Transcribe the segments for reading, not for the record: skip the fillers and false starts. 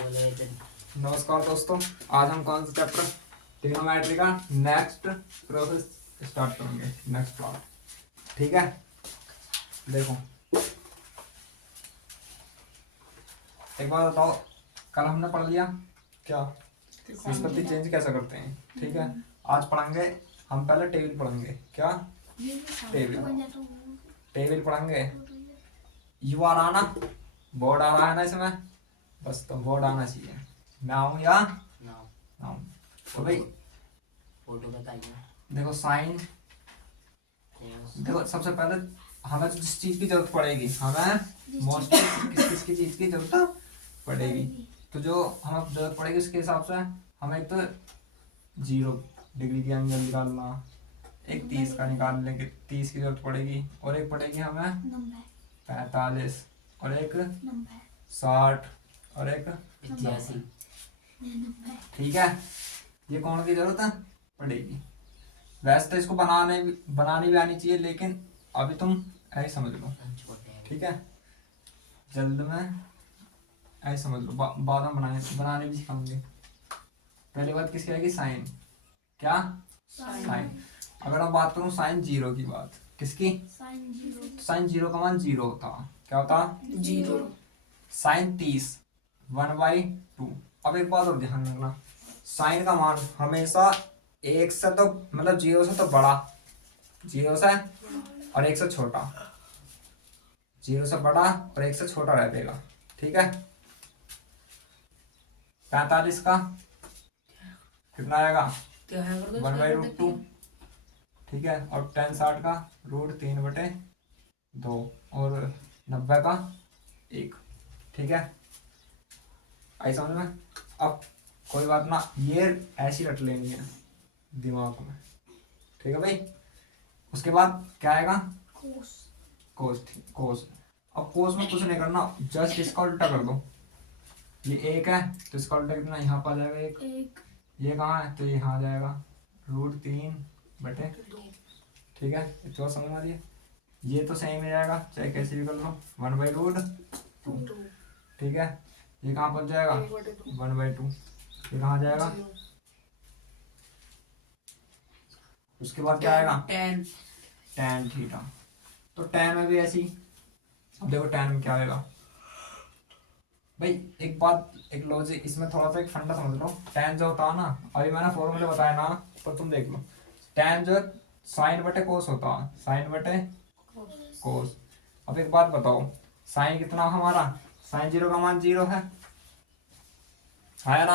नमस्कार दोस्तों, आज हम कौन सा चैप्टर ट्रिग्नोमेट्री का नेक्स्ट प्रोसेस स्टार्ट करेंगे, नेक्स्ट पार्ट। ठीक है, देखो एक बार बताओ, कल हमने पढ़ लिया क्या निष्पत्ति चेंज कैसे करते हैं। ठीक है, आज पढ़ेंगे हम, पहले टेबल पढ़ेंगे। क्या टेबल पढ़ेंगे। यू आ रहा ना, बोर्ड आ रहा है ना इसमें, बस तो बोर्ड आना चाहिए। मैं आऊँ या ना आऊँ? तो भाई फोटो बताइए। देखो साइन, देखो सबसे पहले हमें जिस चीज की जरूरत पड़ेगी, हमें मोस्टली किसकी चीज की जरूरत पड़ेगी, तो जो हमें जरूरत पड़ेगी उसके हिसाब से हमें एक तो 0 डिग्री की एंगल निकालना, एक 30 का निकाल लेंगे, 30 की जरूरत पड़ेगी, और एक पड़ेगी हमें 45, और एक 60, और एक 85। ठीक है, ये कौन की जरूरत है पड़ेगी। वैसे तो इसको बनानी भी आनी चाहिए, लेकिन अभी तुम ऐसे समझ लो। ठीक है, जल्द में ऐसे समझ लो, बाद में बनाने भी सिखाऊंगे। पहली बात किसकी आएगी, साइन। क्या साइन। अगर मैं बात करूं साइन 0 की बात, किसकी, साइन 0 का मान 0 होता। क्या होता, 0। साइन 30 1/2। अब एक बात और ध्यान रखना, साइन का मान हमेशा 1 से तो मतलब 0 से तो बड़ा, 0 से और 1 से छोटा, 0 से बड़ा और 1 से छोटा रहेगा। ठीक है, 45 का कितना आएगा, 1/√2। ठीक है, और tan 60 का √3/2, और 90 का 1। ठीक है, आई समझ में। अब कोई बात ना, ये ऐसी रट लेनी है दिमाग में। ठीक है भाई, उसके बाद क्या आएगा, कोस। कोस, अब कोस में कुछ नहीं करना, जस्ट इसका उल्टा कर दो। ये 1 है तो इसका उल्टा कितना, यहाँ पर आ जाएगा 1। ये कहाँ है तो ये यहाँ आ जाएगा √3/2। ठीक है, इतना समझ में आ रही है। ये तो सही में जाएगा, चाहे कैसे भी कर लो, 1/√2। ठीक है, ये कहाँ पहुंच जाएगा 1/2, ये कहाँ जाएगा। उसके बाद क्या आएगा, tan थीटा। तो tan में भी ऐसी, अब देखो tan में क्या आएगा भाई। एक बात, एक लॉजिक इसमें थोड़ा सा एक फंडा समझ लो। tan जो होता है ना, अभी मैंने फॉर्मूले बताया ना, पर तुम देख लो। tan जो है साइन बटे कोस होता है, साइन बटे कोस। अब एक बात बताओ, साइन कितना हमारा, साइन 0 का मान 0 है ना।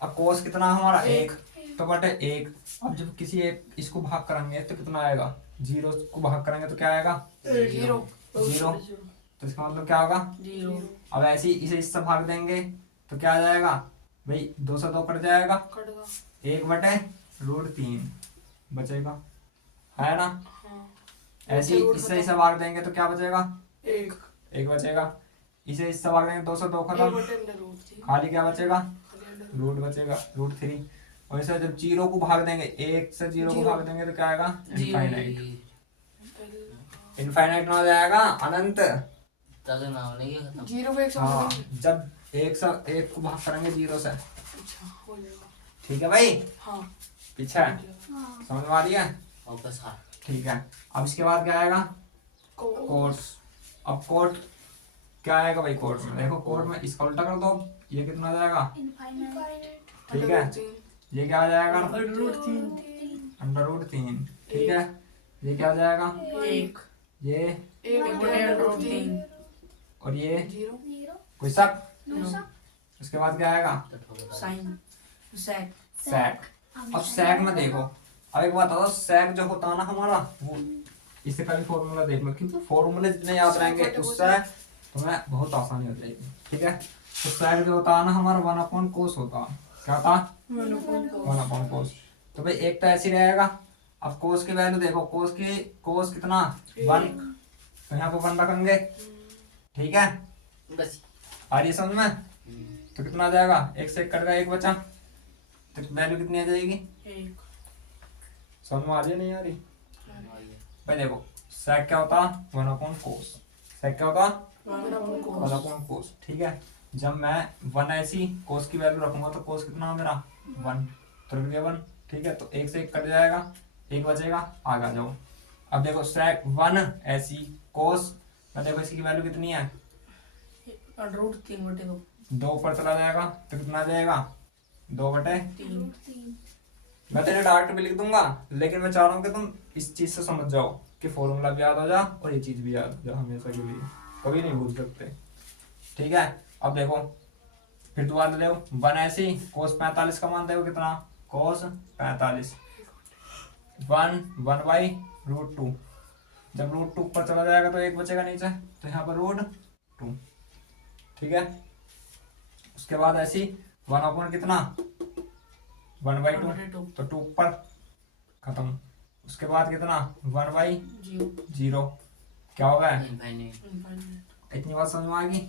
अब कोस कितना हमारा 1, तो बटे 1। अब जब किसी एक इसको भाग करेंगे तो कितना आएगा, 0 को भाग करेंगे तो क्या आएगा 0। तो इसका मतलब क्या होगा 0। अब ऐसे ही इसे इससे भाग देंगे तो क्या आ जाएगा भाई, 2 से 2 कट जाएगा, 1/√3 बचेगा, है ना। ऐसे ही इससे इसे भाग देंगे तो क्या बचेगा, 1 बचेगा। इसे इससे भाग देंगे 2 से 2 खत्म, खाली क्या बचेगा, रूट बचेगा √3। और इसे जब 0 को भाग देंगे, 1 से 0 को भाग देंगे तो क्या आएगा, इनफाइनाइट। इनफाइनाइट ना हो जाएगा, अनंत। हाँ, जब 1 को भाग करेंगे 0 से। ठीक है भाई, पीछे समझ में आ रही है। ठीक है, अब इसके बाद क्या आएगा, कोट्स। अब कोट क्या आएगा भाई, कोट में देखो, कोट में इसका उल्टा कर दो, ये कितना आ जाएगा, ठीक है, ये क्या आ जाएगा √3। ठीक है, ये क्या आ जाएगा 1। ये और ये 0 कोई शक। उसके बाद क्या आएगा, साइन सेक। सेक। अब सेक में देखो, अब एक बात बताओ, सेक जो होता है ना हमारा, वो इससे पहले फॉर्मूला देख लो, क्योंकि फॉर्मूले जितने याद रहेंगे उससे तुम्हें बहुत आसानी हो जाएगी। ठीक है, तो सेक जो होता है ना हमारा 1/cos होता है। क्या होता, 1/cos। तो भाई एक तो ऐसी रहेगा। अब कोस की वैल्यू देखो, कोस कितना 1, तो यहाँ पर 1 रखेंगे। ठीक है, बस आ रही है समझ में। तो कितना आ जाएगा, 1 से 1 कट गया, 1 बचा, तो वैल्यू कितनी आ जाएगी, 1। समझ में आ रही है नहीं आ रही भाई। देखो सेक क्या होता, 1/cos। सेक क्या होता, 1/cos। ठीक है, जब मैं 1 ऐसी कोस की वैल्यू रखूंगा तो कोस कितना हो मेरा 1, तो रुक गया 1। ठीक है, तो 1 से 1 कट जाएगा, 1 बचेगा, आगे आ जाओ। अब देखो sec 1 ऐसी कोस में देखो इसकी वैल्यू कितनी है, √3/2 2 ऊपर चला जाएगा तो कितना आ जाएगा 2/3। मैं तेरे डायरेक्ट भी लिख दूंगा, लेकिन मैं चाह रहा हूँ कि तुम इस चीज से समझ जाओ कि फॉर्मूला भी याद हो जा और ये चीज भी याद हो जा हमेशा के लिए, कभी नहीं भूल सकते। ठीक है, अब देखो फिर दोबारा ले 1 ऐसी कोस 45 का मान देखो कितना, कोस 45 1/√2। जब √2 ऊपर चला जाएगा तो 1 बचेगा नीचे, तो यहाँ पर √2। ठीक है, उसके बाद ऐसी 1 कितना 1/2, तो 2 ऊपर खत्म। उसके बाद कितना 1/0, क्या होगा इनफाइनाइट। इतनी बात समझ में आ गई।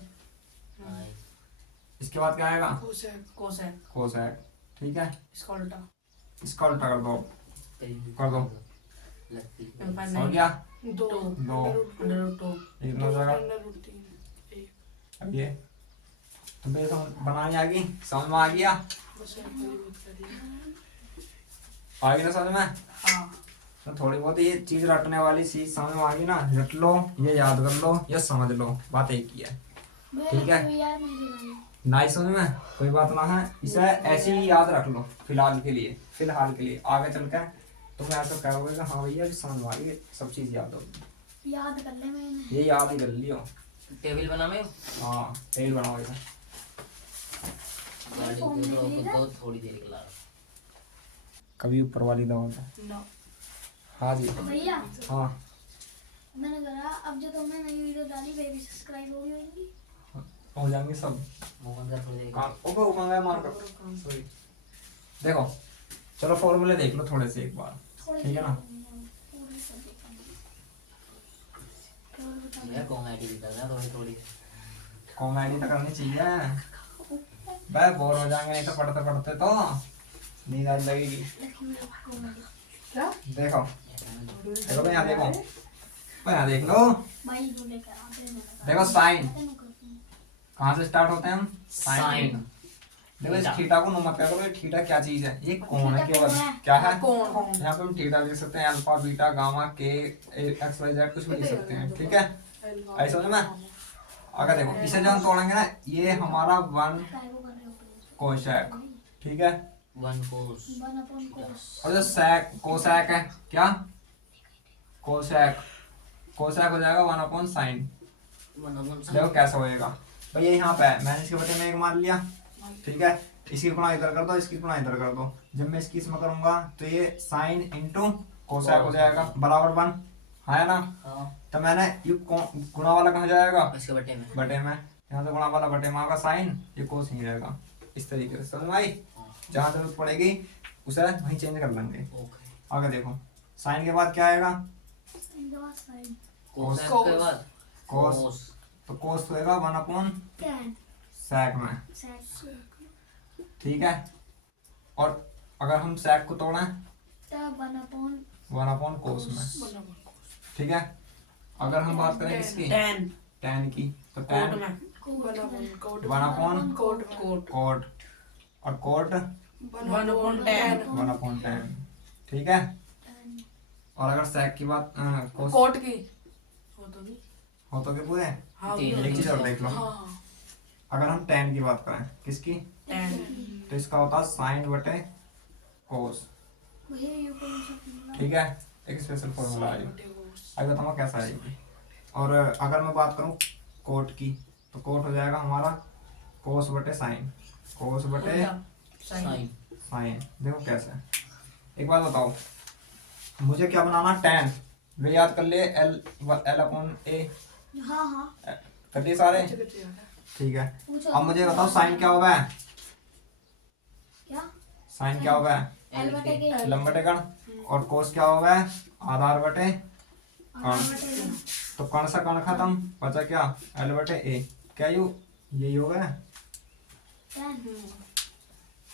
इसके बाद क्या आएगा कोसेक। कोसेक। ठीक है, इसका उल्टा इसका उल्टा कर दो, कर दो, हो इनफाइनाइट गया 2 2, √2 इतना हो जाएगा। अब ये तो बेस बनानी आ गई, समझ में आ गया, आ गई ना समझ में। हाँ तो थोड़ी बहुत ये चीज रटने वाली चीज समझ में आ गई ना, रट लो, ये याद कर लो, ये समझ लो, बात एक ही है। ठीक है, नहीं समझ में कोई बात ना है, इसे ऐसे ही याद रख लो फिलहाल के लिए, फिलहाल के लिए। आगे चल कर तुम ऐसा कहोगे कि हाँ भैया समझ में आ गई, सब चीज याद होगी, याद कर ले मैंने। ये याद ही कर लियो। टेबल बना में हाँ तेल बनाओ इसे। गाड़ी को थोड़ी देर के ला कभी ऊपर वाली दवा नो। हाँ जी भैया हाँ मैंने करा, अब जो तुमने नई वीडियो डाली बेबी सब्सक्राइब हो गई होगी। हो जाएंगे सब। मोहन का थोड़ी देर हाँ ओके उमंग है मार कर सॉरी। देखो चलो फॉर्मूले देख लो थोड़े से एक बार, थोड़ी ठीक है ना। पूरी सब देखेंगे। मैं कॉमेडी भी कर रहा थोड़ी थोड़ी। कॉमेडी तो करनी चाहिए, भाई बोर हो जाएंगे नहीं तो पढ़ते पढ़ते तो नींद आज लगेगी। देखो देखो भाई यहाँ देखो, भाई यहाँ देख लो, भाई जो लेकर आते हैं मैंने देखो साइन कहा, मैं करती हूँ। कहाँ से स्टार्ट होते हैं हम, साइन। देखो इस थीटा को नो मत करो, ये थीटा क्या चीज है, ये कौन है केवल, क्या है कौन यहाँ पे हम थीटा लिख सकते हैं, अल्फा बीटा गामा के एक्स वाई जेड कुछ भी लिख सकते हैं। ठीक है, ऐसा समझ में। अगर देखो इसे जब हम तोड़ेंगे ना, ये हमारा 1 काय को कर रहे हो please? कोशेक, ठीक है, 1 कोस 1 cos। और जो सेक कोसेक है क्या, कोसेक, कोसेक हो जाएगा 1 साइन। 1 देखो कैसे होएगा, भैया यहाँ पे है, मैंने इसके बटे में 1 मान लिया, ठीक है, इसकी गुणा इधर कर दो, इसकी गुणा इधर कर दो। जब मैं इसकी इसमें करूंगा तो ये साइन इंटू कोसेक हो जाएगा बराबर 1, है ना। हां तो मैंने ये गुणा वाला कहाँ जाएगा, इसके बटे में बटे में, यहाँ से गुणा वाला बटे में आएगा साइन, ये कोस ही रहेगा। इस तरीके से समझ में आई, जहाँ जरूरत पड़ेगी उसे वहीं चेंज कर लेंगे। ओके। आगे देखो साइन के बाद क्या आएगा, इनके बाद साइन कोस के बाद कोस, तो कोस होएगा 1 tan सेक में, sec ठीक है। और अगर हम सेक को तोड़ें तब 1 कोस में, ठीक है। अगर हम बात करें इसकी tan की, तो tan 1 कोट, और कोट 1/10, ठीक है। और अगर सेक की बात कोस कोट की हो तो के पूरे, हाँ एक चीज और देख लो, अगर हम tan की बात करें किसकी, तो इसका होता है साइन बटे कोस, भैया ये कौन सा फॉर्मूला? ठीक है। एक स्पेशल फॉर्मूला है, अभी बताऊँ कैसा है। और अगर मैं बात करूँ कोट की, तो कोट हो जाएगा हमारा कोस बटे साइन, कोस बटे साइन साइन। देखो कैसे, एक बात बताओ, मुझे क्या बनाना, tan, वे याद कर लिए L/A, हाँ हाँ कर दिए सारे, ठीक है। पूछो। अब मुझे बताओ साइन क्या होगा, क्या साइन क्या होगा, L बटे के लंब बटे कण, और कोस क्या होगा आधार बटे आधार बटे के। तो कण से कण खत्म, बचा क्या L/A, क्या यही होगा। tan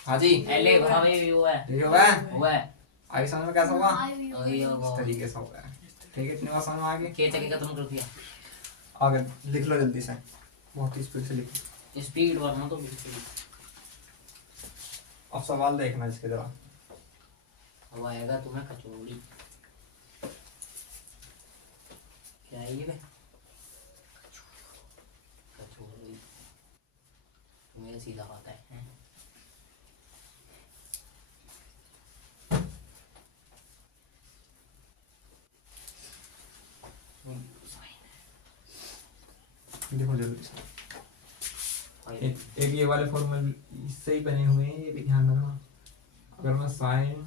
हाँ जी एले वहां में भी हुआ है यही होगा, हुआ है आगे समझ में कैसा होगा, I भी वही होगा। होगा इस तरीके से होगा, ठीक है। इतनी बात समझ में आ गई, के चक्के खत्म कर दिया आगे लिख लो जल्दी से, बहुत ही स्पीड से लिखो। स्पीड बढ़ना तो बिल्कुल। अब सवाल देखना इसके जरा। अब आएगा तुम्हें कचौड़ी। क्या है ये? कचौड़ी तुम्हें सीधा आता है, हैं? देखो जल्दी से। और एक ये वाले फॉर्मूले इससे ही बने हुए हैं, ये भी ध्यान रखना। अगर मैं साइन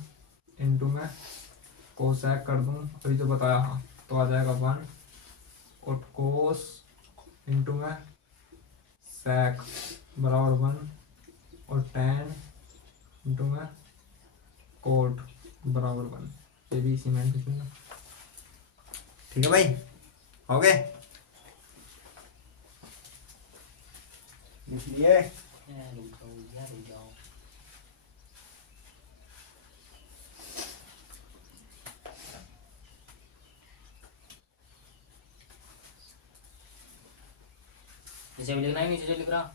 इंटू में कोसैक कर दूं, अभी तो बताया, हाँ, तो आ जाएगा 1, और कोस इंटू में सैक बराबर 1, और टैन इंटू में कोट बराबर 1। ये भी इसी में ठीक है भाई, हो गए? इसलिए रुक जाओ यार, रुक जाओ। नीचे भी लिखना है, नीचे जो लिख रहा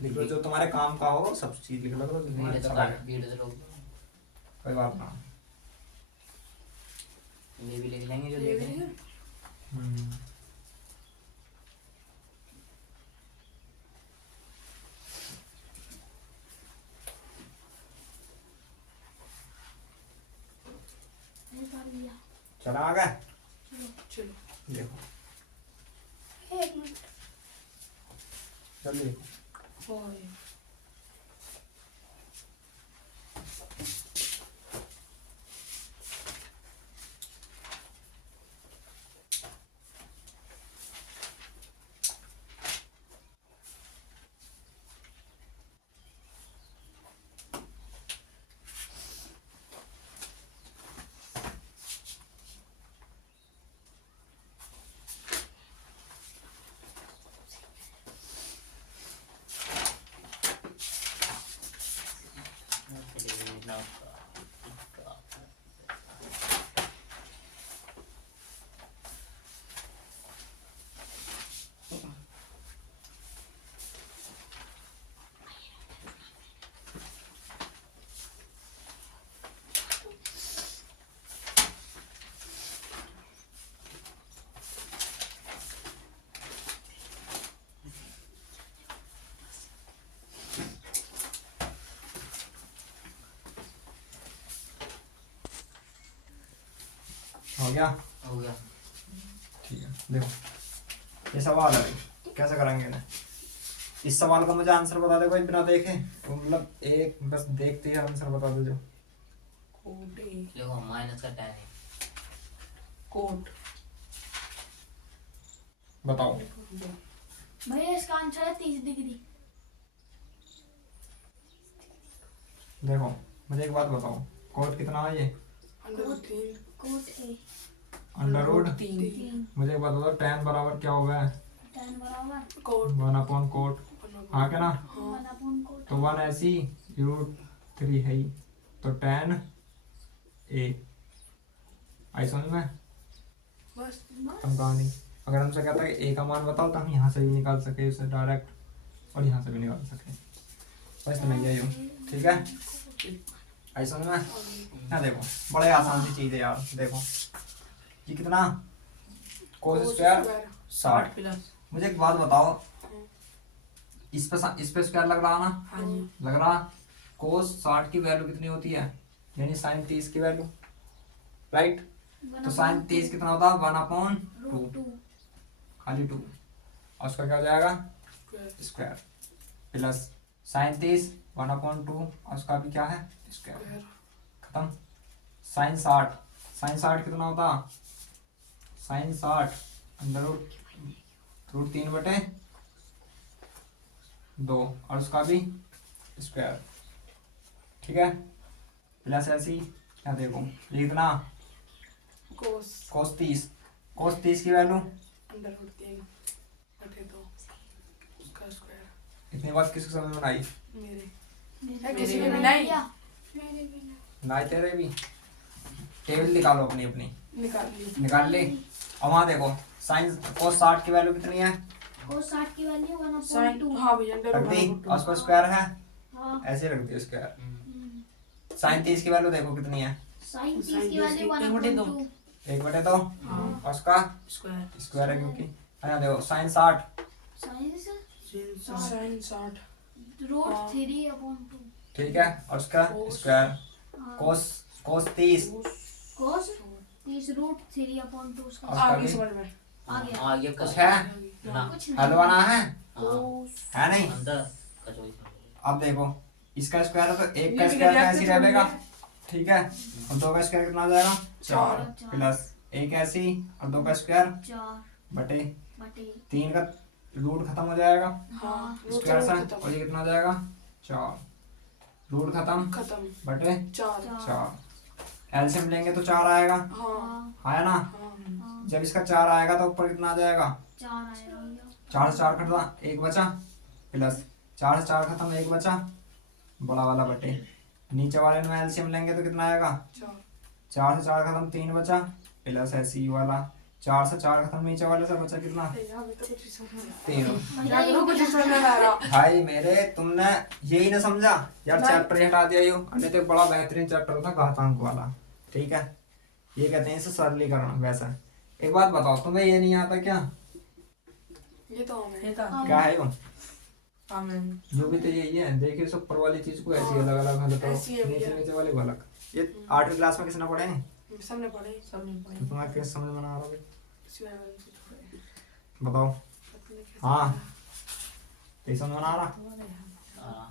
लिख लो जो तुम्हारे काम का हो, सब चीज लिख लो जो तुम्हें भीड़ अच्छा तो लगे। काट, भीड़ से लोग कोई बात ना। ये भी लिख लेंगे जो लिख लेंगे। मैंने डाल दिया। चला आ गया? चलो देखो 1 मिनट। जल्दी। और हो गया? हो गया। ठीक है, देखो ये सवाल है भाई, कैसे करेंगे ना। इस सवाल का मुझे आंसर बता दे कोई बिना देखे, तो मतलब एक बस देखते ही आंसर बता दे जो। कोट ए देखो माइनस का tan है। कोट बताओ। भैया इसका आंसर है 30 डिग्री। देखो मुझे एक बात बताओ, कोट कितना है ये? Under 3 cot A under root 3 3 मुझे एक बात बताओ, tan बराबर क्या होगा? tan बराबर कोट 1 कोट, हाँ क्या ना? 1 कोट। तो 1 ऐसी रूट 3 है ही, तो tan ए। आई समझ में? बस हम कहानी, अगर हमसे कहता है कि ए का मान बताओ, तो हम यहाँ से भी निकाल सके उसे डायरेक्ट, और यहाँ से भी निकाल सके। बस तो नहीं गया यूँ, ठीक है? आई समझ में? ना देखो बड़े आसान सी चीज़ है यार। देखो ये कितना, कोस स्क्वायर 60। प्लस मुझे एक बात बताओ, इस पे स्क्वायर लग रहा ना? हाँ जी लग रहा। कोस 60 की वैल्यू कितनी होती है, यानी साइन 30 की वैल्यू, राइट? तो साइन 30 कितना होता है? 1/2, √2 खाली 2, और उसका क्या हो जाएगा? स्क्वायर, प्लस साइन 30 1/2, और उसका भी क्या है? स्क्वायर। खत्म। साइन 60 कितना होता? साइन 60 अंडर रूट 3/2, और उसका भी स्क्वायर, ठीक है? प्लस ऐसी क्या, देखो ये कितना, कोस कोस 30 की वैल्यू, अंडर रूट 3 बटे 2 उसका स्क्वायर। इतनी बात किसके समझ में आई? मेरे मेरे किसी भी ने नहीं मेरे भी नहीं। ना तेरे भी। टेबल निकालो अपनी अपनी, निकाल ली निकाल ली। अब वहाँ देखो साइन कोस 60 की वैल्यू कितनी है? कोस 60 की वैल्यू 1/2। साइन हाँ भैया अंडर रख रूट दी वन और उसको स्क्वायर है हाँ। ऐसे रख दी स्क्वायर। हम्म, साइन 30 की वैल्यू देखो कितनी है साइन 30 साइन की वैल्यू 1/2। 1/2। 1/2 हाँ और उसका स्क्वायर स्क्वायर है क्योंकि यहाँ देखो साइन 60 साइन साइन 60 रूट हाँ। 3/2। ठीक है और उसका Cos। स्क्वायर हाँ। कोस कोस 30 कोस 30 रूट 3/2 उसका और आगे उसका समझ में आ गया। हाँ ये कुछ कर है ना कुछ नहीं। हलवाना है कोस है नहीं। अंदर कचौड़ी समझ अब देखो इसका स्क्वायर है तो एक ये का भी स्क्वायर करिए, ऐसे ही आपको रहेगा छोड़िए। ठीक है और दो का स्क्वायर कितना आ जाएगा 4 चार। प्लस एक ऐसी और दो का स्क्वायर 4 बटे बटे 3 का रूट खत्म हो जाएगा हाँ स्क्वायर से खत्म और ये कितना हो जाएगा 4 रूट खत्म खत्म बटे 4 4 एलसीएम लेंगे तो 4 आएगा हाँ आया ना। हाँ जब इसका 4 आएगा तो ऊपर कितना आ जाएगा 4 आएगा भैया। 4 से 4 कटा एक बचा प्लस 4 से 4 खत्म एक बचा बड़ा वाला बटे नीचे वाले में एलसीएम लेंगे तो कितना आएगा 4 से 4 खत्म 3 बचा प्लस है सी वाला 4 से 4 खत्म नीचे वाले से बचा कितना यहाँ भी तो कुछ ही समझ में 3। क्या करूँ कुछ ही समझ में आ रहा भाई मेरे तुमने यही ना समझा यार मैं- चैप्टर हटा दिया यू अन्य तो बड़ा बेहतरीन चैप्टर था घातांक वाला ठीक है ये कहते हैं इसे सरलीकरण वैसा। एक बात बताओ तुम्हें ये नहीं आता क्या ये तो हमें हाँ। क्या है वो हमें जो भी तो यही है देखिए इस ऊपर वाली चीज को ऐसी अलग अलग हल करो ऐसी है नीचे भैया। नीचे वाले को अलग ये 8वीं क्लास में किसने पढ़े हैं सबने पढ़े तो तुम्हारे कैसे समझ में ना आ रहा भाई सिवाय वाले से थोड़े बताओ अपने के हाँ कैसे समझ में ना आ रहा हाँ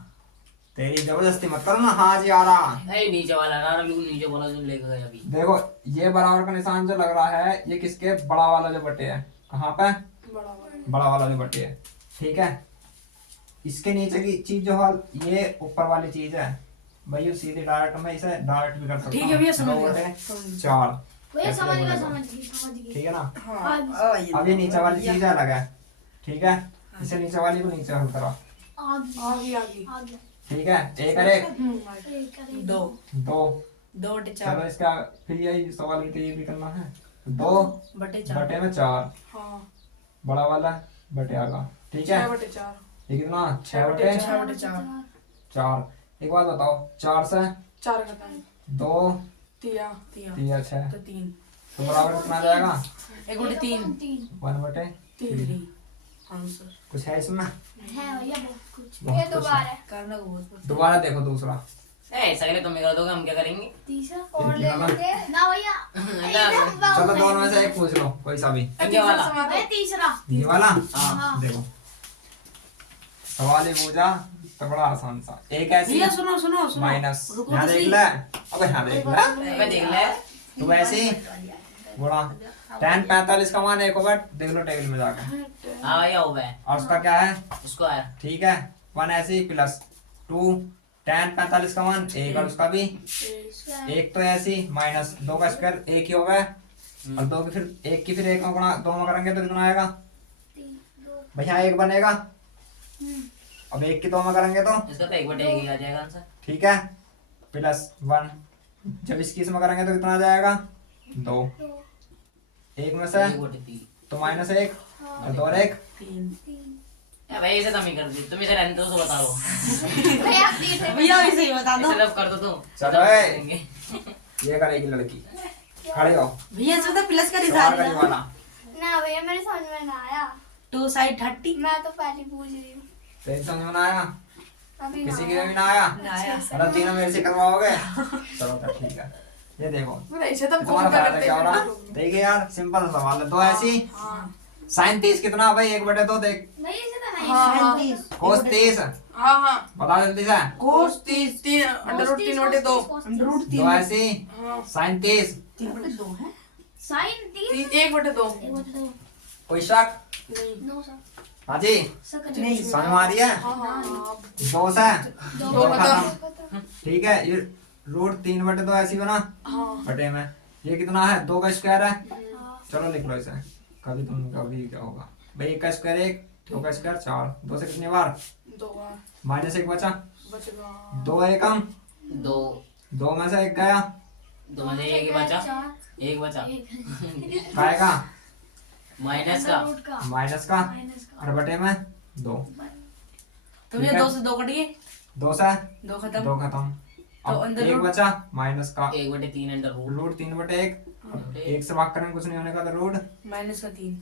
तेरी जबरदस्ती मत करो ना हाँ जी आ रहा। ए नीचे वाला ना लू नीचे वाला जो लेकर गया अभी देखो ये बराबर का निशान जो लग रहा है ये किसके बड़ा वाला जो बटे है कहाँ पे बड़ा वाला बड़ा वाला जो बटे है ठीक है। इसके नीचे की चीज जो है ये ऊपर वाली चीज है भाई ये सीधे डायरेक्ट में इसे डायरेक्ट भी कर सकता ठीक है भैया, समझ दो गया। बटे 4 भैया ऐसे समझ गया लगेगा। समझ गई ठीक है ना। हाँ अब ये नीचे वाली चीज अलग है ठीक है इसे नीचे वाली को नीचे हल करो आ गया आगे आगे आ गया। ठीक है एक और एक एक करे दो दो दो बटे चलो चार इसका फिर यही सवाल भी तो ये भी करना है 2 बटे चार बटे में 4 हाँ बड़ा वाला बटे आगा ठीक है 6/4 ये कितना 6 छह बटे बटे 6 बटे चार 4 एक बात बताओ 4 से 4 खत्म 2 तिया तीन 3 6 तो तीन तो बराबर कितना आ जाएगा एक बटे तीन 1 बटे 3 आंसर कुछ है इसमें है भैया बहुत कुछ। बहुत ये कुछ दोबारा है। है। करना को बहुत दोबारा देखो दूसरा ए सगले तुम कर दोगे हम क्या करेंगे तीसरा एक और ले वाला। लेंगे ना भैया। ना, चलो दोनों में से एक पूछ लो कोई सा भी ये वाला भैया तीसरा ये वाला हाँ देखो सवाल ही पूछा तो बड़ा आसान सा एक ऐसी भैया सुनो सुनो सुनो माइनस रुको यहाँ तो देख सही। ले अबे यहाँ देख ले अबे देख ले तू ऐसी गुणा 10 45 का मान एक होगा देख लो टेबल में जाकर हाँ भैया हो गए और उसका क्या है उसको आया ठीक है 1 ऐसी प्लस 2 10 45 का मान एक और उसका भी एक तो ऐसी माइनस 2 का स्क्वायर एक ही होगा और दो की फिर एक की फिर एक में गुणा दो में करेंगे तो कितना आएगा भैया एक बनेगा अब एक की दो में करेंगे तो इसका तो 1/1 ही आ जाएगा आंसर ठीक है प्लस 1 जब इसकी इसमें करेंगे तो कितना आ जाएगा 2 एक में से 1/3 तो माइनस 1 और 2 और 1 तीन ए भाई इसे तुम ही कर दी तुम इसे रहने दो तो बता दो भैया तीसरे भैया वैसे ही बता दो इसे जब कर दो तुम चलो ए। करेंगे। ये करेगी लड़की खड़े हो भैया इसमें तो प्लस का सवाल निशान करने है वाला ना भैया मेरे समझ में ना आया। 2 साइड 30 मैं तो पहले पूछ रही हूँ तेरी समझ में ना आया अभी किसी ना के आया। भी ना आया ना आया अरे तीनों मेरे से करवाओगे चलो तो ठीक है ये देखो मैंने इसे तो तुम्हारा कॉपी फायदा क्या हो रहा करते देखिए यार सिंपल सवाल है दो ऐसी हाँ साइन 30 कितना भाई 1/2 देख नहीं इसे तो नहीं। हाँ हाँ 37 कोस 30 हाँ हाँ बता जल्दी से कोस 30 3 √3/2 रूट दो 3 ऐसी हाँ साइन 30 3 बटे 2 है साइन 30 1/2 एक बटे दो कोई शक नहीं नौ सौ हाँ जी सकट नहीं। समझ में आ रही है हाँ हाँ हाँ 2 से दो दो खत्म। खत्म ठीक है ये √3/2 ऐसी बना हाँ बटे में ये कितना है 2 का स्क्वायर है हाँ। चलो लिख लो इसे कभी तुम कभी क्या होगा भाई 1 का स्क्वायर 1 2 का स्क्वायर 4 2 से कितनी बार 2 बार माइनस 1 बचा बच गया 2 एक हम दो 2 में से 1 गया दो में से एक ही बचा चार एक बचा एक खाएगा माइनस का रूट का माइनस का माइनस का और बटे में 2। तो ये ठीक है। 2 से 2 कट गए, 2 से 2 खत्म। 2 खत्म। तो अब अंदर एक रूट- बचा माइनस का 1/3 अंडर रूट रूट 3/1। एक से भाग करेंगे कुछ नहीं होने का तो रूट माइनस का 3।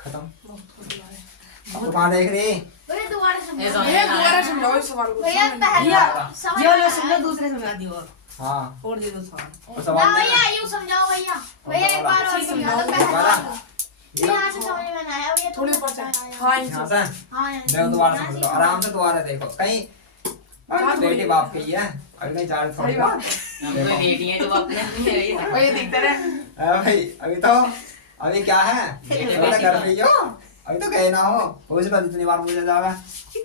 खत्म। बहुत बढ़िया है। अब तो कहाँ देख रही? भैया दोबारा ये समझाओ समझ भैया दोबारा समझाओ इस सवाल को। भैया समझ पहला भैया, समझ जो में लो आया। समझो, दूसरे समझा दियो हाँ और दे दो सवाल। तो ना सवाल भैया देना। यूं समझाओ भैया भैया एक बार और समझा दो दोबारा। पहला ये यहाँ से समझ में ना आया भैया थोड़ी थोड़ी ऊपर से। हाँ हाँ यहाँ इनसे। से हाँ देखो दोबारा समझ लो, आराम से दोबारा देखो कहीं बेटी बाप की है अभी कहीं चार्ज सही थोड़ा। बात है। हम कोई बेटी है तो अपने नहीं है ये। भैया दिखते रहे। भाई अभी तो अभी क्या है बेटे थोड़ा बेटी कर का। रही हो अभी तो कहे ना हो पूछ लो जितनी बार पूछा जाएगा।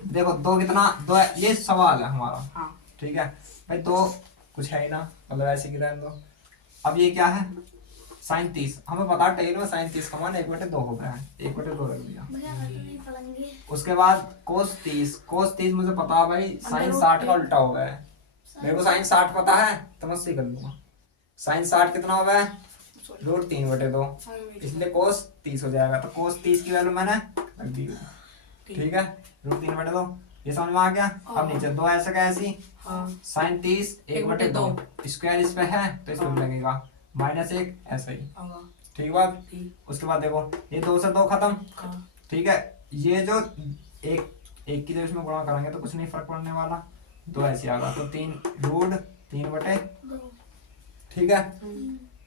देखो 2 कितना 2 है, ये सवाल है हमारा। हाँ। ठीक है भाई 2 कुछ है ही ना मतलब ऐसे की रहने दो। अब ये क्या है sin 30 हमें पता टेल में sin 30 का मान 1/2 हो गया है 1/2 रख दिया। भैया मैं तो नहीं पढ़ेंगे उसके बाद cos 30 मुझे पता है भाई sin 60 का उल्टा हो गया है। मेरे को sin 60 पता है तो मैं उससे कर लूंगा। sin 60 कितना हो गया रूट 3/2 इसलिए cos 30 हो जाएगा। तो cos 30 की वैल्यू मैंने रख दी। ठीक है रूट 3/2 ये समझ में आ गया। अब नीचे 2 ऐसे का ऐसी हाँ। sin 30 1/2 स्क्वायर इस पे है तो इस पे भी लगेगा -1 ऐसा ही। होगा। ठीक बात। ठीक। उसके बाद देखो ये 2 से 2 खत्म। हाँ। ठीक है ये जो एक की जब इसमें गुणा करेंगे तो कुछ नहीं फर्क पड़ने वाला। 2 ऐसे आएगा तो 3 रूट 3/2। ठीक है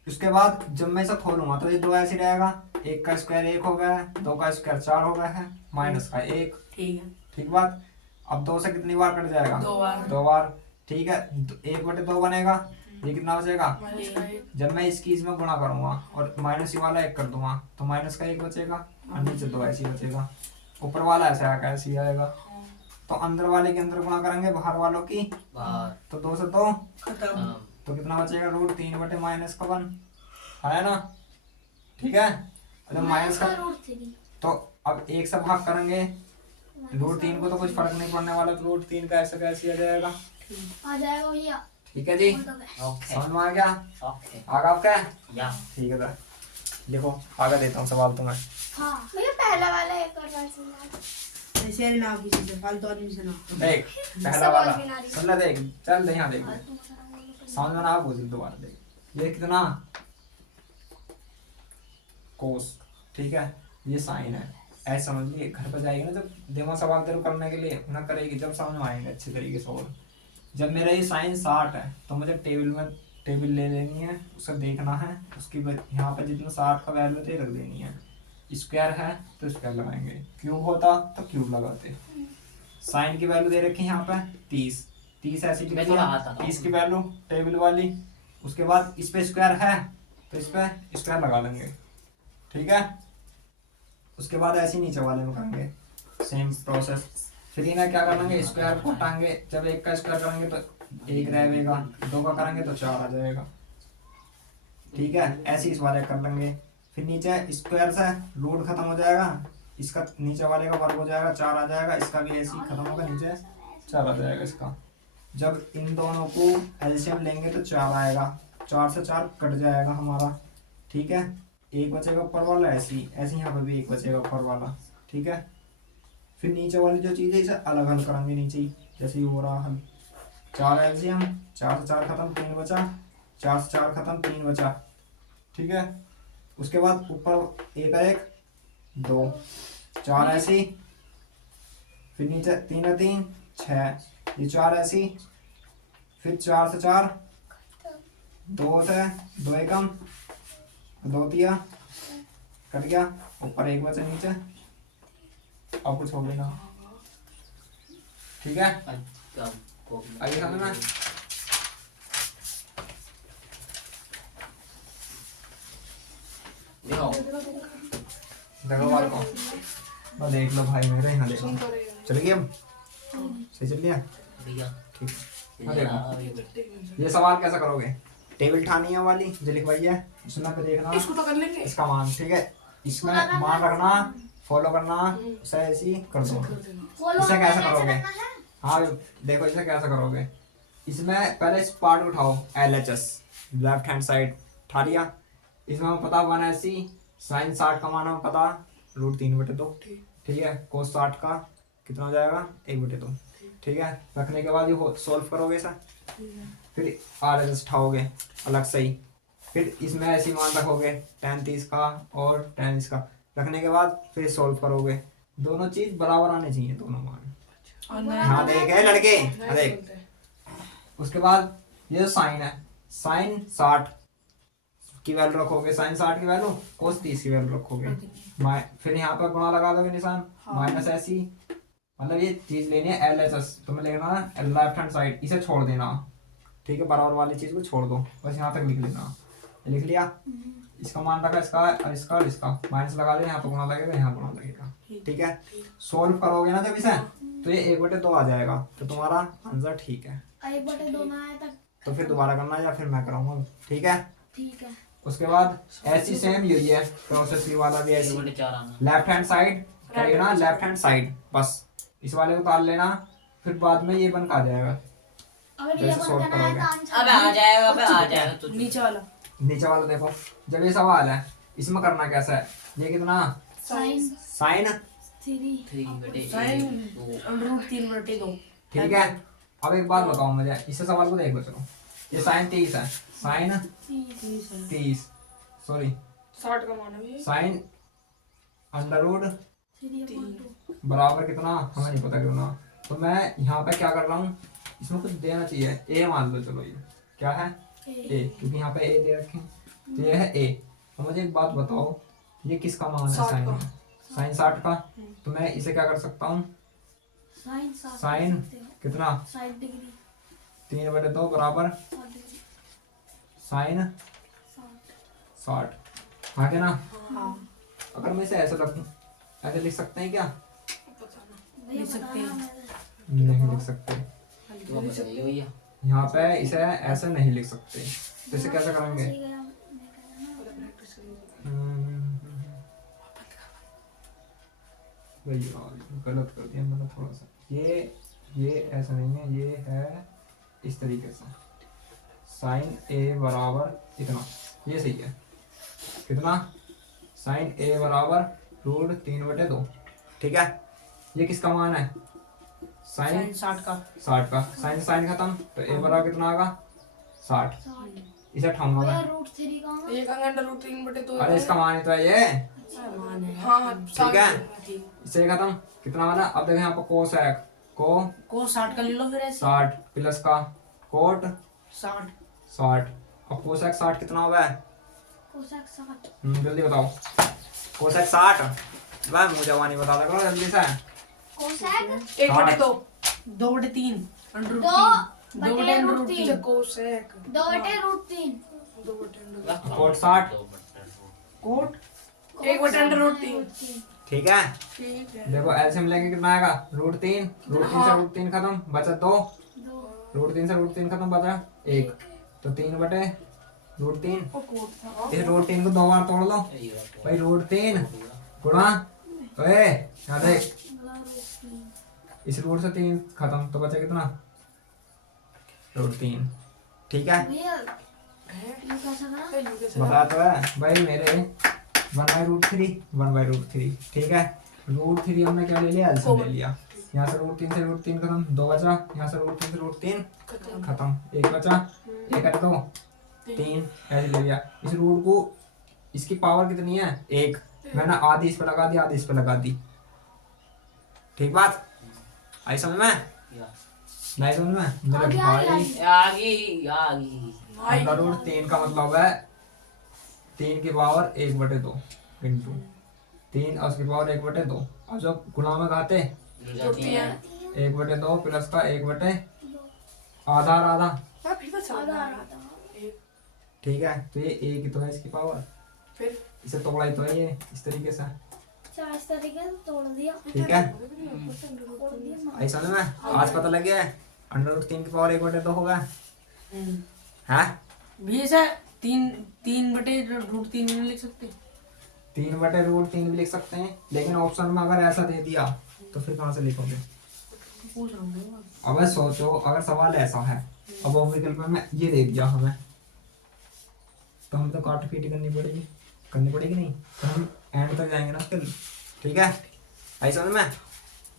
उसके बाद जब मैं इसे खोलूंगा तो ये 2 ऐसे रहेगा 1 का स्क्वायर 1 हो गया है 2 का स्क्वायर 4 हो गया है माइनस का 1। ठीक है। ठीक बात। अब 2 से कितनी बार कट जाएगा 2 बार। 2 बार। ठीक है 1/2 बनेगा। ये कितना बचेगा माइनस का 1। जब मैं इसकी इसमें गुणा करूंगा और माइनस वाला 1 कर दूंगा तो माइनस का 1 बचेगा और नीचे 2 ऐसे ही बचेगा। ऊपर वाला ऐसे आएगा ऐसे ही आएगा। तो अंदर वाले के अंदर गुणा करेंगे बाहर वालों की बाहर तो 2 से 2 खत्म। तो कितना बचेगा रूट 3/-1 है ना। ठीक है जब माइनस का रूट 3 तो अब 1 से भाग करेंगे रूट 3 को तो कुछ फर्क नहीं पड़ने वाला तो रूट 3 का ऐसे कैसे आ जाएगा। आ जाएगा भैया ठीक है जी ओके समझ में आ गया। ओके आगे आपका है या ठीक है सर देखो आगे देता हूँ सवाल तुम्हें। हाँ भैया पहला वाला एक और बार सुना ऐसे ना किसी से फालतू आदमी से ना। देख पहला सवाल वाला भी ना रही। सुन ले देख चल दे यहाँ देख समझ में ना पूछ दोबारा देख ये कितना कोस। ठीक है ये साइन है ऐसे समझ लिए घर पर जाएगी ना जब दिमाग सवाल तेरे को करने के लिए ना करेगी जब समझ में आएंगे अच्छे तरीके से। और जब मेरा ये साइन 60 है तो मुझे टेबल ले लेनी है उसे देखना है उसकी यहाँ पर जितना 60 का वैल्यू थे रख देनी है। स्क्वायर है तो स्क्वायर लगाएंगे क्यूब होता तो क्यूब लगाते। साइन की वैल्यू दे रखी है यहाँ पे 30 ऐसी लिख मैं दिया थोड़ा हाथ आता हूँ। 30 की वैल्यू टेबल वाली। उसके बाद इस पे स्क्वायर है तो इस पे स्क्वायर लगा लेंगे। ठीक है उसके बाद ऐसे ही नीचे वाले में करेंगे सेम प्रोसेस। फिर इन्हें क्या करेंगे स्क्वायर को हटाएंगे जब 1 का स्क्वायर करेंगे तो 1 रहेगा 2 का करेंगे तो 4 आ जाएगा। ठीक है ऐसे इस वाले कर लेंगे। फिर नीचे स्क्वायर से रूट खत्म हो जाएगा इसका नीचे वाले का वर्ग हो जाएगा 4 आ जाएगा इसका भी ऐसे ही खत्म होगा नीचे 4 आ जाएगा इसका। जब इन दोनों को एलसीएम लेंगे तो 4 आएगा 4 से 4 कट जाएगा हमारा। ठीक है 1 बचेगा ऊपर वाला ऐसे यहाँ पे भी 1 बचेगा ऊपर वाला। ठीक है फिर नीचे वाली जो चीज़ है इसे अलग हल करेंगे नीचे ही जैसे ही हो रहा हल 4 एलसीएम 4 से 4 खत्म 3 बचा 4 से 4 खत्म 3 बचा। ठीक है उसके बाद ऊपर 1 है 1 2 4 ऐसी फिर नीचे 3 है 3 6 ये 4 ऐसी फिर 4 से 4 2 से 2 एकम 2 दिया कट गया ऊपर 1 बचा नीचे अब कुछ हो गया ना। ठीक है आगे समझ में देखो देखो बाल को तो देख लो भाई मेरे यहाँ देखो सुन तो रही चल गई अब सही चल गया भैया ठीक। ये हाँ, देखो। जरा अभी ये सवाल कैसे करोगे टेबल ठानी है वाली जो लिखवाई है उसमें पे देखना इसको तो कर लेंगे। इसका मान। ठीक है इसमें मान रखना फॉलो करना उसे ऐसे ही कर दो। कर देना। फॉलो इसे कैसे करना करोगे? है? हाँ देखो इसे कैसे करोगे इसमें पहले इस पार्ट उठाओ LHS लेफ्ट हैंड साइड उठा लिया। इसमें हमें पता 1 ऐसी साइन 60 का मान हमें पता, √3/2। ठीक ठीक है, कोस 60 का कितना हो जाएगा, 1/2। ठीक है, रखने के बाद ये सॉल्व करोगे सर, ठीक है। फिर RHS उठाओगे अलग से ही, फिर इसमें ऐसी मान रखोगे tan 30 का और tan इसका, रखने के बाद फिर सॉल्व करोगे, दोनों चीज बराबर आने चाहिए, दोनों मान। और मैं हाँ देखे लड़के, नहीं हाँ देख। बोलते। उसके बाद ये जो साइन है, साइन 60 की वैल्यू रखोगे, साइन 60 की वैल्यू कोस 30 की वैल्यू रखोगे, फिर यहाँ पर गुणा लगा दोगे निशान, माइनस ऐसी, मतलब ये चीज लेनी है LHS, तुम्हें लेना है लेफ्ट हैंड साइड, इसे छोड़ देना। ठीक है, बराबर वाली चीज को छोड़ दो, बस यहाँ तक लिख लेना। ये लिख लिया, इसका मान रखा इसका और इसका और इसका, माइनस लगा दे, यहाँ पर गुणा लगेगा, यहाँ गुणा लगेगा। ठीक है, सोल्व करोगे ना जब इसे, तो ये 1/2 आ जाएगा, तो तुम्हारा आंसर ठीक है। 1/2 ना आया तक। तो फिर दोबारा करना या फिर मैं कराऊंगा। ठीक है, ठीक है। उसके बाद ऐसी सेम यही है प्रोसेस, ये वाला भी ऐसी, 4 आना। लेफ्ट हैंड साइड करेगा ना, लेफ्ट हैंड साइड, बस इस वाले को उतार लेना, फिर बाद में ये बन का आ जाएगा, अगर ये जैसे बन solve करना है करोगे। तो आंसर अबे आ जाएगा, अबे आ जाएगा तो नीचे वाला नीचे वाला देखो, जब ये सवाल है इसमें करना कैसा है, ये कितना साइन साइन 3 साइन 3/2। √3/2। ठीक है। अब एक बात बताओ मुझे, इसे सवाल को देख लो, चलो ये साइन 30 है, साइन 30 सॉरी 60 का मान है ये। साइन √, 3/2 बराबर कितना हमें नहीं पता कितना, तो मैं यहाँ पे क्या कर रहा हूँ, इसमें कुछ देना चाहिए, ए मान लो, चलो ये क्या है ए, क्योंकि यहाँ पे ए दे रखे, तो ये है ए। तो मुझे एक बात बताओ, ये किसका मान है, 60 साइन का। साइन 60 का, तो मैं इसे क्या कर सकता हूँ, साइन साइन कितना 60 डिग्री 3/2 बराबर 60 डिग्री साइन 60 60, आगे ना। हाँ अगर मैं इसे ऐसे रखूं, ऐसे लिख सकते हैं क्या, पता नहीं। भैया लिख सकते हैं। बताना मैं नहीं लिख सकते, तो आप बताइए भैया। यहाँ पे इसे ऐसे नहीं लिख सकते, तो इसे कैसे करेंगे, सही गया मैं कह रहा ना। प्रैक्टिस करिए। वही यार, गलत कर दिया मैंने थोड़ा सा, ये ऐसा नहीं है, ये है इस तरीके से, साइन ए बराबर इतना, ये सही है, कितना साइन ए बराबर √3/2। ठीक है, ये किसका मान है, साइन साइन 60 का 60 का, साइन साइन खत्म, तो ए बराबर कितना आएगा 60, 60 इसे उठाऊंगा भैया मैं, √3 का होगा। एक अंगन √3/2 अरे इसका मान ही तो है ये, मान है। हाँ ठीक है, ठीक इसे खत्म, कितना वाला, अब देखो यहाँ पर कोस है, को 60 का ले लो फिर ऐसे 60 प्लस का कोट 60 60, अब कोसेक 60 कितना हुआ है, कोसेक 60 जल्दी बताओ, कोसेक 60, वह मुझे जवानी बता दो करो जल्दी से, कोसेक 1/2। 2/3 2/√3 कोसेक 2/√3 2/2। Coat 60, coat 1/√3। ठीक है, ठीक है। देखो एलसीएम लेंगे कितना आएगा, √3, √3 से √3 खत्म, बचा 2, 2 √3 से √3 खत्म, बचा 1, तो 3/√3, वो कोट था। इस √3 को 2 बार तोड़ लो भाई, √3 गुणा, ओए यहाँ देख, इस रूट से 3 खत्म, तो बचा कितना, √3। ठीक है, भैया ये कैसा करा बता तो है भाई मेरे 1/√3 1/√3। ठीक है, √3 हमने क्या ले लिया, एलसीएम ले लिया, यहाँ से √3 से √3 खत्म, 2 बचा, यहाँ से √3 से √3 खत्म, 1 बचा, 1 है 2 3, ऐसे ले लिया। इस रूट को, इसकी पावर कितनी है 1, मैंने आधी इस पे लगा दी, आधी इस पे लगा दी, ठीक बात आई समझ में, नहीं समझ में मेरे आगे, भाई, आगे, आगे √3 का मतलब है 3 की पावर 1/2 इंटू 3 और उसकी पावर 1/2, अब जो गुणा में कहते 1/2 प्लस का 1/, आधा और आधा, हाँ, फिर तो चल आधा रहा है। आधा ठीक है, तो ये 1 ही तो है इसकी पावर, फिर इसे तोड़ा ही तो है ये इस तरीके से, अच्छा इस तरीके से तोड़ दिया ठीक है, तोड़ दिया आई समझ में, आज पता लग गया है, √3 की पावर 1/2 होगा, है भी सर 3/√3 नहीं लिख सकते, 3/√3 भी लिख सकते हैं, लेकिन ऑप्शन में अगर ऐसा दे दिया तो फिर कहाँ से लिखोगे, पूछ रहा हूँ अब सोचो अगर सवाल ऐसा है, अब वो विकल्प में ये दे दिया हमें, तो हमें तो काट पीट करनी पड़ेगी, करनी पड़ेगी नहीं, तो हम एंड तक जाएंगे ना उसके लिए। ठीक है, आई समझ में।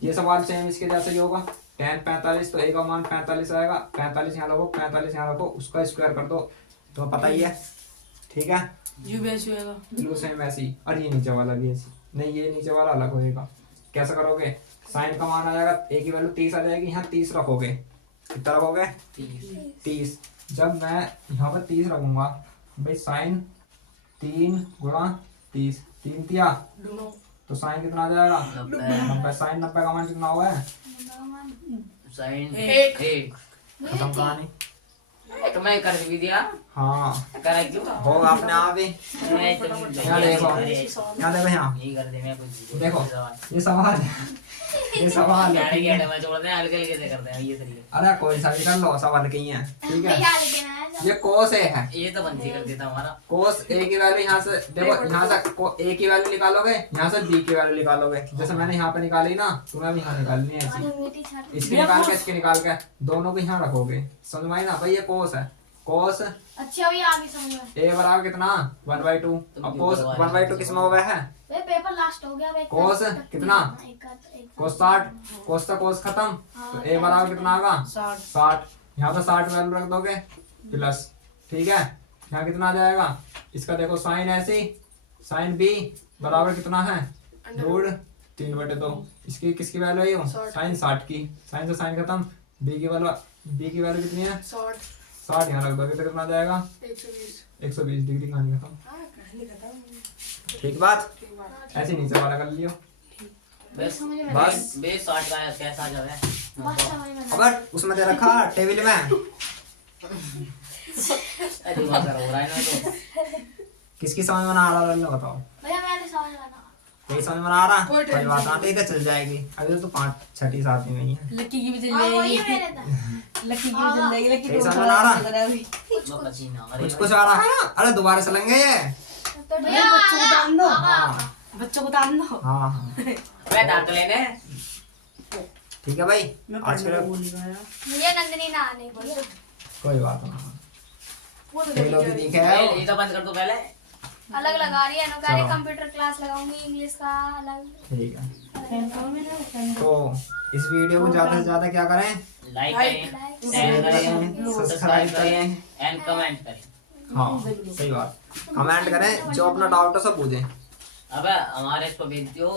ये सवाल सेम इसके जैसे ही होगा। 10 45, तो ए का मान 45 आएगा। 45 यहाँ रखो, 45 यहाँ रखो, उसका स्क्वायर कर दो, तो पता ही है। ठीक है, यू भी ऐसे होएगा। बिल्कुल सेम ऐसे ही। और ये नीचे वाला भी ऐसे नहीं, ये नीचे वाला अलग होएगा। कैसे करोगे? साइन का मान आ जाएगा, ए की वैल्यू 30 आ जाएगी, यहाँ 30 रखोगे। कितना रखोगे? 30। जब मैं यहाँ पर 30 रखूंगा भाई, साइन 3 गुणा 30, 3 तिया, तो साइन कितना आ जाएगा? 90। साइन 90 का मान कितना हुआ है? साइन एक। 1। खत्म कहानी। तो मैं कर भी दिया, हाँ, करा क्यों? होगा अपने आप ही। मैं तो यहाँ देखो, यहाँ देखो, यहाँ यही कर दे, मैं कुछ देखो, ये सवाल है, ये सवाल है। ठीक है? मैं छोड़ दे, हल्के हल्के से करते हैं ये तरीके। अरे कोई सा भी कर लो, सवाल कहीं है। ठीक है, भैया लेकिन आया सब। ये कोस ए है। ये तो बंदी कर देता हमारा। कोस ए की वैल्यू यहाँ से देखो, यहाँ से ए की वैल्यू निकालोगे, यहाँ से बी की वैल्यू निकालोगे। जैसे मैंने यहाँ पे निकाली ना, तुम्हें भी यहाँ निकालनी है ऐसी। अरे मीठी छाती। इसकी निकाल के, इसकी निकाल के, दोनों को यहाँ रखोगे। समझ में आई ना भाई? ये कोस है। कोस अच्छा भैया आगे समझ में। ए बराबर कितना? 1/2। अब कोस 1/2 किस में हुआ है? वे पेपर लास्ट हो गया। वे कोस कितना? कोस 60। कोस का कोस खत्म, तो ए बराबर कितना आएगा? 60। यहाँ पे 60 वैल्यू रख दोगे प्लस। ठीक है, यहाँ कितना आ जाएगा? इसका देखो साइन ऐसे, साइन बी बराबर कितना है? रूट 3/2। इसकी किसकी वैल्यू है? साइन 60 की। साइन से साइन खत्म। बी की वैल्यू कितनी है? 60। यहाँ रख दोगे तो कितना आ जाएगा? 120 डिग्री। कहानी खत्म। ठीक बात। ऐसे नीचे वाला कर लियो बस समझ में बस। बे 60 का कैसा जो है बस समझ में। अगर उसमें दे रखा टेबल में। दिमाग खराब हो रहा है ना तो। किसकी समझ में ना आ रहा? बताओ। भैया मैंने समझ में ना। कोई समझ में ना आ रहा? कोई कोई बात आती है, चल जाएगी। अभी तो 5 6 7 में ही है। लक्की की भी चल हाँ वही जाएगी। मेरे था। लक्की की भी चल जाएगी। लक्की कैसा तो बना रहा? वो पसीना आ कुछ रहा कुछ आ रहा है ना? अरे दोबारा चलेंगे ये। तो भैया बच्चों को डाल दो। हाँ बच्चों को तान दो। हाँ हाँ, है। मैं दांत लेने। ठीक है भाई। मैं आज पढ़ने के को भूल गया। भैया नंदनी ना आने की। कोई बात नहीं। वो तो ये लोग भी दिखे ये तो बंद कर दो पहले। अलग लगा रही है नुकारी। चलो। कंप्यूटर क्लास लगाऊंगी इंग्लिश का अलग। ठीक है, फैन कौन है? तो इस वीडियो को ज्यादा से ज्यादा क्या करें? लाइक करें, लाइक शेयर शेयर करें, करें, सब्सक्राइब करें। एंड कमेंट करें। हाँ सही बात। कमेंट करें, जो अपना डाउट है सब पूछें। अबे हमारे इसको भेज दो।